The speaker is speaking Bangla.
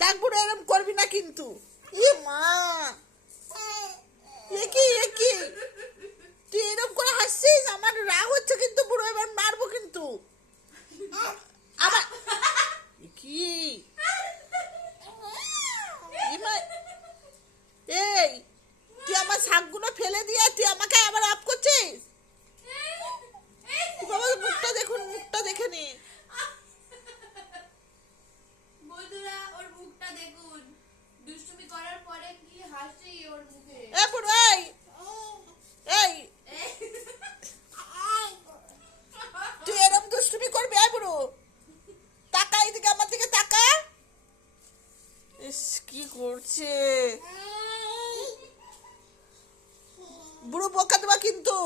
দেখ বুড়ো এরম করবি না কিন্তু। ই মা, এ কি তুই এরম করে হাসছিস? আমার রাগ হচ্ছে কিন্তু বুড়ো, এবার মারবো কিন্তু। আবার কি এই, তুই আমার শাকগুলো ফেলে দিয়ে তুই আমাকে আবার আপ করছিস? বাবা মুখটা দেখুন, মুখটা দেখে নি। বন্ধুরা ওর মুখটা দেখুন, দুষ্টুমি করার পরে কি হাসি ওর মুখে। এ বুড়ো এই, এই তুই এরম দুষ্টুমি করবি? এই বুড়ো তাকা, এইদিকে আমার দিকে তাকা। ইস কি করছে বুড়ো, বোকা দেবা কিন্তু।